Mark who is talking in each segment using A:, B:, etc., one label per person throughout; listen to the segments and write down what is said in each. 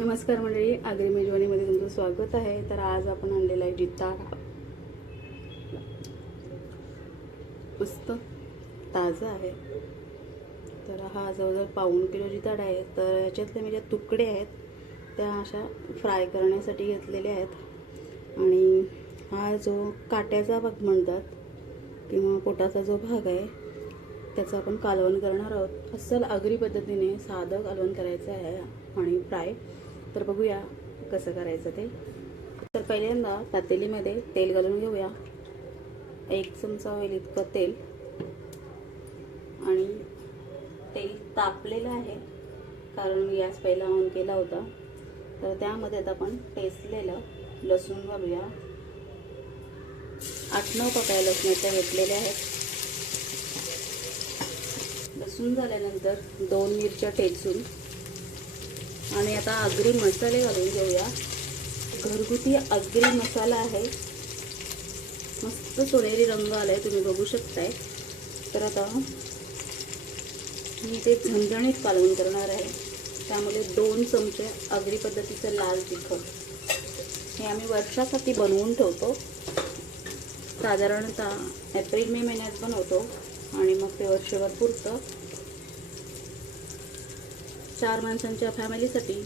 A: नमस्कार मंडळी आगरी मेजवानीमध्ये तुमचं स्वागत आहे. तर आज आपण आणलेला आहे जित्ता मस्त ताजा आहे. तर हा जवळजवळ पाऊण किलो जिताड आहे. तर याच्यातले ज्या तुकडे आहेत त्या अशा फ्राय करण्यासाठी घेतलेल्या आहेत. आणि हा जो काट्याचा भाग म्हणतात किंवा पोटाचा जो भाग आहे त्याचं आपण कालवण करणार आहोत. अस्सल आगरी पद्धतीने साधं कालवण करायचं आहे आणि फ्राय. तर बघूया कसं करायचं ते. तर पहिल्यांदा तातेलीमध्ये तेल घालून घेऊया. एक चमचा होईल इतकं तेल. आणि तेल तापलेलं आहे कारण गॅस पहिला ऑन केला होता. तर त्यामध्ये आता आपण टेचलेलं लसूण घालूया. आठ नऊ पकाया लसणाच्या घेतलेल्या आहेत. लसूण झाल्यानंतर दोन मिरच्या ठेचून आणि आता आगरी मसाले घालून घेऊया. घरगुती आगरी मसाला आहे. मस्त सोनेरी रंग आला आहे तुम्ही बघू शकताय. तर आता मी ते झणझणीत पालन करणार आहे. त्यामध्ये दोन चमचे आगरी पद्धतीचं लाल तिखट. हे आम्ही वर्षासाठी बनवून ठेवतो. साधारणतः एप्रिल मे महिन्यात बनवतो. आणि मग ते वर्षभर पुरतं. चार माणसांच्या फॅमिलीसाठी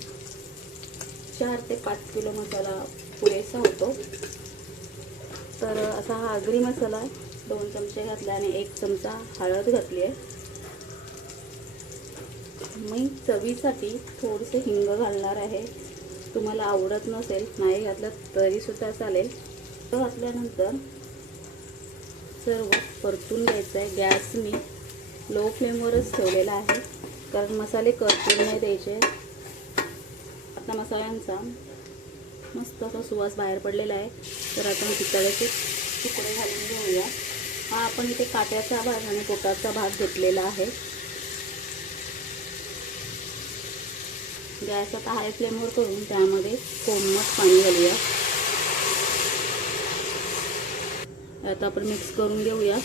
A: चार ते पाच किलो मसाला पुरेसा होतो. तर असा हा आगरी मसाला दोन चमचे घातले आणि एक चमचा हळद घातली आहे. मी चवीसाठी थोडेसे हिंग घालणार आहे. तुम्हाला आवडत नसेल नाही घातलं तरीसुद्धा चालेल. तर घातल्यानंतर सर्व परतून घ्यायचं आहे गॅस मी लो फ्लेमवरच ठेवलेला आहे. कारण मसाले करपून नाही द्यायचे. आता मसाल्यांचा मस्त असा सुवास बाहेर पडलेला आहे. तर आपण तिकडचे तुकडे घालून घेऊया. हा आपण इथे काट्याचा भाग आणि पोटाचा भाग घेतलेला आहे. गॅस आता हाय फ्लेमवर करून त्यामध्ये कोमट पाणी घालूया. आता आपण मिक्स करून घेऊया.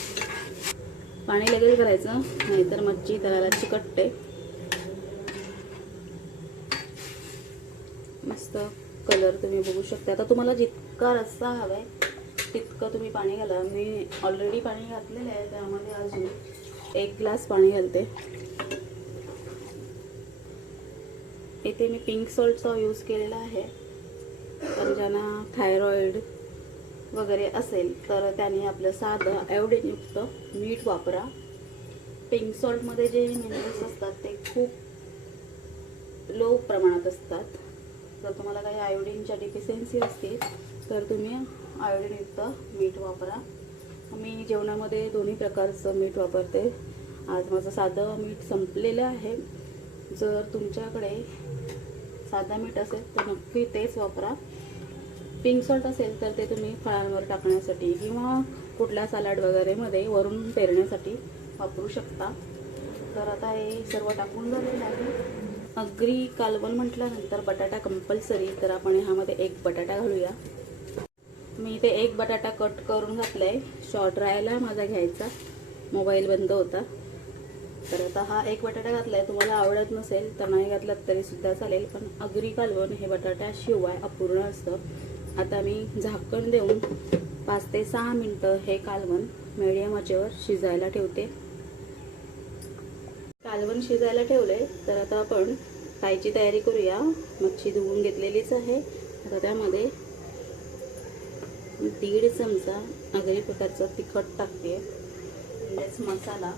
A: पाणी लगेच करायचं नाहीतर मच्छी तळायला चिकटते. मस्त कलर तुम्ही बघू शकता. आता तुम्हाला जितका रस्सा हवा आहे तितकं तुम्ही पाणी घाला. मी ऑलरेडी पाणी घातलेलं आहे त्यामध्ये अजून एक ग्लास पाणी घालते. इथे मी पिंक सॉल्टचा यूज केलेला आहे. पण ज्यांना थायरॉइड वगैरे असेल तर त्याने आपलं साधं ॲवडेनयुक्त मीठ वापरा. पिंक सॉल्टमध्ये जे मिनरल्स असतात ते खूप लो प्रमाणात असतात. जर तुम्हाला काही आयोडीनच्या डिफिशियन्सी असतील तर तुम्ही आयोडीनयुक्त मीठ वापरा. मी जेवणामध्ये दोन्ही प्रकारचं मीठ वापरते. आज माझं साधं मीठ संपलेलं आहे. जर तुमच्याकडे साधं मीठ असेल तर नक्की तेच वापरा. पिंक सॉल्ट असेल तर ते तुम्ही फळांवर टाकण्यासाठी किंवा कुठल्या सॅलाड वगैरेमध्ये वरून पेरण्यासाठी वापरू शकता. तर आता हे सर्व टाकून झालेलं आहे. अगदी कालवण म्हटल्यानंतर बटाटा कंपल्सरी तर आपण ह्यामध्ये एक बटाटा घालूया. मी इथे एक बटाटा कट करून घातला आहे शॉर्ट राहायला माझा घ्यायचा. मोबाईल बंद होता. तर आता हा एक बटाटा घातला आहे तुम्हाला आवडत नसेल तर नाही घातलात तरीसुद्धा चालेल पण अगरी कालवण हे बटाट्याशिवाय अपूर्ण असतं. आता मी झाकण देऊन पाच ते सहा मिनटं हे कालवण मिडियम आचेवर शिजायला ठेवते. कालवण शिजायला ठेवले तर आता आपण फ्रायची तयारी करूया. मच्छी धुवून घेतलेलीच आहे. आता त्यामध्ये दीड चमचा आगरी प्रकारचा तिखट टाकते. म्हणजेच मसाला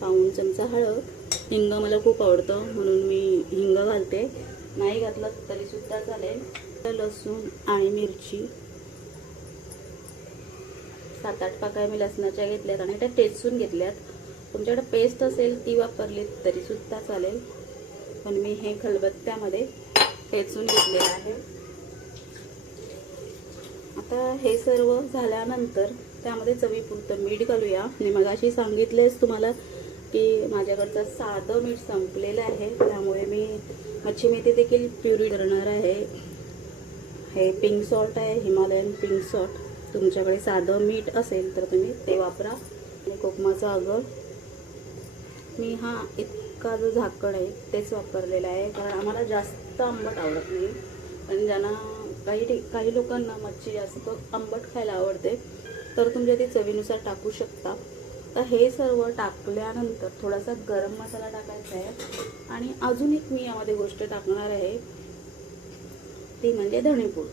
A: पाऊण चमचा हळद. हिंग मला खूप आवडतं म्हणून मी हिंग घालते. नाही घातलं तरीसुद्धा चालेल. लसूण आणि मिरची. सात आठ पाकळ्या मी लसणाच्या घेतल्यात आणि त्या टेचून घेतल्यात. तुमच्याकडे पेस्ट असेल ती वापरली तरीसुद्धा चालेल. पण मी हे खलबत्त्यामध्ये टेचून घेतलेलं आहे. आता हे सर्व झाल्यानंतर त्यामध्ये चवीपुरतं मीठ घालूया. आणि मग अशी सांगितलेच तुम्हाला की माझ्याकडचं साधं मीठ संपलेलं आहे. त्यामुळे मी मच्छी मेथी देखील प्युरी करणार आहे. हे पिंक सॉल्ट आहे हिमालयन पिंक सॉल्ट तुमच्याकडे साधं मीठ असेल तर तुम्ही ते वापरा. आणि कोकमाचा अगं मी हा इतका जो झाकण आहे तेच वापरलेलं आहे. कारण आम्हाला जास्त आंबट आवडत नाही. आणि ज्यांना काही ठिक- काही लोकांना मच्छी जास्त आंबट खायला आवडते तर तुमच्या ते चवीनुसार टाकू शकता. तर हे सर्व टाकल्यानंतर थोडासा गरम मसाला टाकायचा आहे. आणि अजून एक मी यामध्ये गोष्ट टाकणार आहे. ती म्हणजे धणेपूड.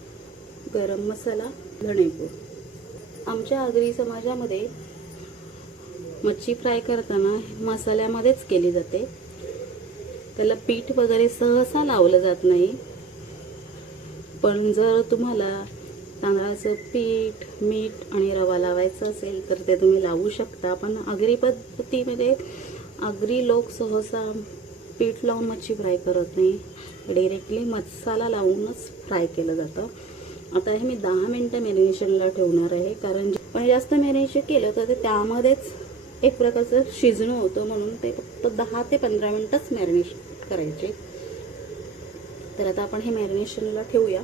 A: गरम मसाला धणेपूड. आमच्या आगरी समाजामध्ये मच्छी फ्राय करताना मसाल्यामध्येच केली जाते. त्याला पीठ वगैरे सहसा लावलं जात नाही. पण जर तुम्हाला तांदळाचं पीठ मीठ आणि रवा लावायचं असेल तर ते तुम्ही लावू शकता. पण आगरी पद्धतीमध्ये आगरी लोक सहसा पीठ लावून मच्छी फ्राय करत नाही. डायरेक्टली मसाला लावूनच फ्राय केलं जातं. आता हे मी दहा मिनटं मॅरिनेशनला ठेवणार आहे. कारण पण जास्त मॅरिनेशन केलं तर ते त्यामध्येच एक प्रकारचं शिजणं होतं म्हणून ते फक्त दहा ते पंधरा मिनटंच मॅरिनेशन करायचे. तर आता आपण हे मॅरिनेशनला ठेवूया.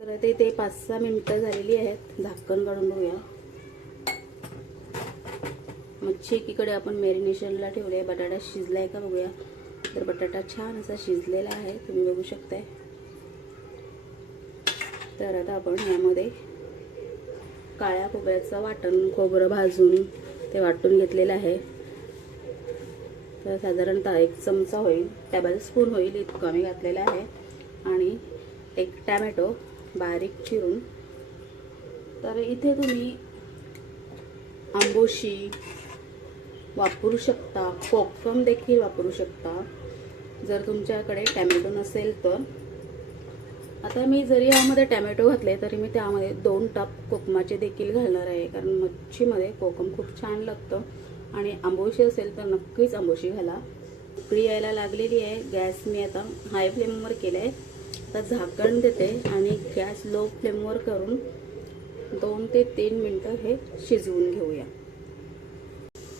A: तर ते ते पाच सहा मिनटं झालेली आहेत. झाकण काढून बघूया. मच्छी एकीकडे आपण मॅरिनेशनला ठेवले आहे बटाटा शिजलाय का बघूया. तर बटाटा छान असा शिजलेला आहे. तुम्ही बघू शकताय. तर आता आपण यामध्ये काळ्या खोबऱ्याचं वाटण खोबरं भाजून ते वाटून घेतलेलं आहे. तर साधारणतः एक चमचा होईल. टेबल स्पून होईल इतकं आम्ही घातलेलं आहे. आणि एक टॅमॅटो बारीक चिरून. तर इथे तुम्ही आंबोशी वापरू शकता. कोकम देखील वापरू शकता. जर तुमच्याकडे टॅमॅटो नसेल तर. आता मी जरी यामध्ये टॅमॅटो घातले तरी मी त्यामध्ये दोन टप कोकमाचे देखील घालणार आहे. कारण मच्छीमध्ये कोकम खूप छान लागतं. आणि आंबोशी असेल तर नक्कीच आंबोशी घाला. उकळी यायला लागलेली आहे. गॅस मी आता हाय फ्लेमवर केलं आहे आता झाकण देते आणि गॅस लो फ्लेमवर करून दोन ते तीन मिनटं हे शिजवून घेऊया.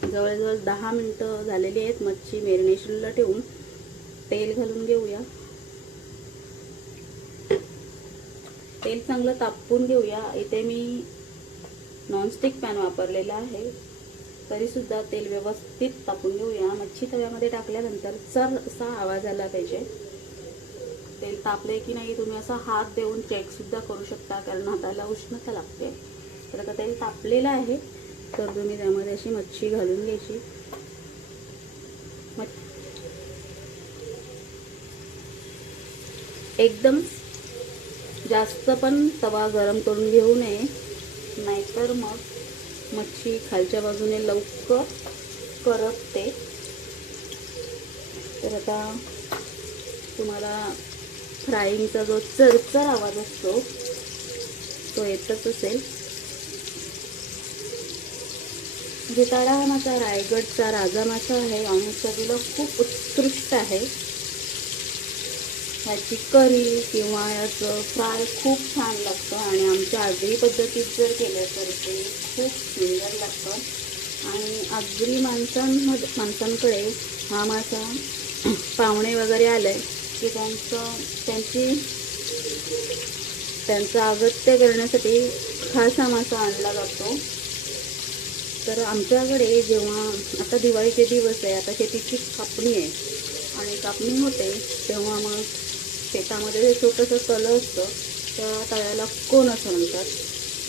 A: जवळजवळ दहा मिनटं झालेली आहेत मच्छी मेरिनेशनला ठेवून. तेल घालून घेऊया. तेल चांगलं तापून घेऊया. इथे मी नॉनस्टिक पॅन वापरलेला आहे. तरीसुद्धा तेल व्यवस्थित तापून घेऊया. मच्छी तव्यामध्ये टाकल्यानंतर चर असा आवाज आला पाहिजे. तेल तापले की नाही तुम्ही असा हात देऊन चेकसुद्धा करू शकता कारण हाताला उष्णता लागते. तर आता तेल तापलेलं आहे तर तुम्ही त्यामध्ये अशी मच्छी घालून घ्यायची. मच्छ- एकदम जास्त पण तवा गरम करून घेऊ नये. नाहीतर मग मच्छी खालच्या बाजूने लवकर करपते तर आता तुम्हाला फ्राईंगचा जो चरचर आवाज असतो तो येतच असेल. जिताडा हा माझा रायगडचा राजा मासा आहे. आणि चवीला खूप उत्कृष्ट आहे. ह्याची करी किंवा याचं फ्राय खूप छान लागतं आणि आमच्या आगरी पद्धतीत जर केलं तर ते खूप सुंदर लागतं. आणि आगरी माणसांमध्ये माणसांकडे हा मासा पाहुणे वगैरे आले की त्यांचं त्यांची त्यांचं अगत्य करण्यासाठी खास हा मासा आणला जातो. तर आमच्याकडे जेव्हा आता दिवाळीचे दिवस आहे आता शेतीची कापणी आहे. आणि कापणी होते तेव्हा मग शेतामध्ये जे छोटंसं तलं असतं त्या तळ्याला कोण असं म्हणतात?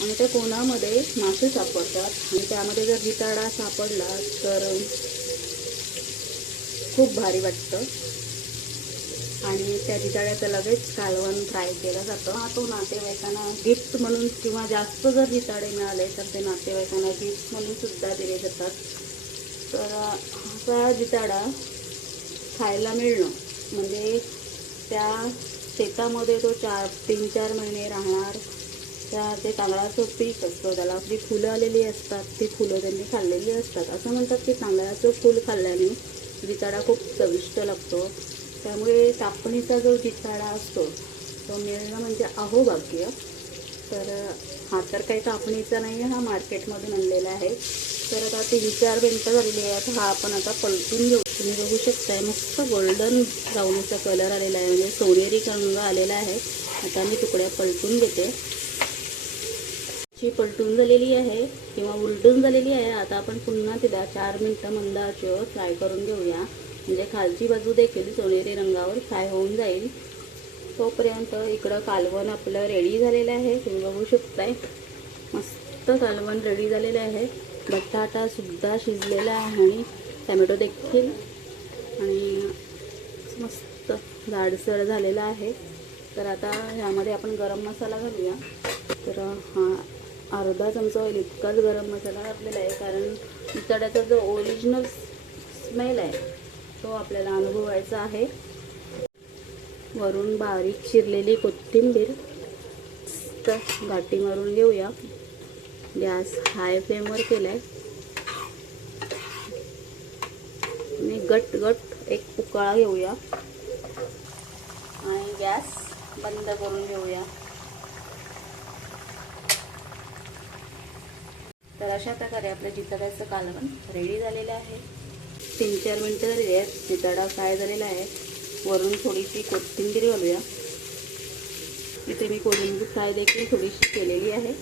A: आणि त्या कोणामध्ये मासे सापडतात? आणि त्यामध्ये जर जिताडा सापडला तर खूप भारी वाटतं. आणि त्या जिताड्याचं लगेच कालवण फ्राय केलं जातं. हा तो नातेवाईकांना गिफ्ट म्हणून किंवा जास्त जर जिताडे मिळाले तर ते नातेवाईकांना गिफ्ट म्हणून सुद्धा दिले जातात. तर हा जिताडा खायला मिळणं म्हणजे त्या शेतामध्ये तो चार तीन चार महिने राहणार. त्या ते तांदळाचं पीक असतं. त्याला जी फुलं आलेली असतात ती फुलं त्यांनी खाल्लेली असतात. असं म्हणतात की तांदळाचं फूल खाल्ल्याने जिताडा खूप चविष्ट लागतो. त्यामुळे कापणीचा जो जिताडा असतो तो मिळणं म्हणजे अहोभाग्य. तर हा तर काही कापणीचा नाही आहे हा मार्केटमधून आणलेला आहे. तर आता तीन चार मिनटं झालेली आहेत हा आपण आता पलटून घेऊ. तुम्ही बघू शकताय मस्त गोल्डन ब्राऊनचा कलर आलेला आहे. म्हणजे सोनेरी रंग आलेला आहे. आता मी तुकड्या पलटून घेते. जी पलटून झालेली आहे किंवा उलटून झालेली आहे आता आपण पुन्हा तिला चार मिनटं मंद आचेवर फ्राय करून घेऊया. म्हणजे खालची बाजू देखील सोनेरी रंगावर फ्राय होऊन जाईल. तोपर्यंत इकडं कालवण आपलं रेडी झालेलं आहे. तुम्ही बघू शकताय. मस्त कालवण रेडी झालेलं आहे. बटाटासुद्धा शिजलेला आहे. आणि टॅमॅटो देखील आणि मस्त जाडसर झालेला आहे. तर आता ह्यामध्ये आपण गरम मसाला घालूया. तर हा अर्धा चमचा होईल इतकाच गरम मसाला घातलेला आहे कारण इतड्याचा जो ओरिजिनल स्मेल आहे तो आपल्याला अनुभवायचा आहे. वरून बारीक चिरलेली कोथिंबीर तर गाठी मारून घेऊया. गॅस हाय फ्लेमवर आहे आणि गट गट एक उकाळा घेऊया. आणि गॅस बंद करून घेऊया. तर अशा प्रकारे आपलं जिताड्याचं कालवण रेडी झालेलं आहे. तीन चार मिनटं झालेली आहेत. जिताडा फ्राय झालेला आहे. वरून थोडीशी कोथिंबीर घालूया. इथे मी कोथिंबीर फ्राय देखील थोडीशी केलेली आहे.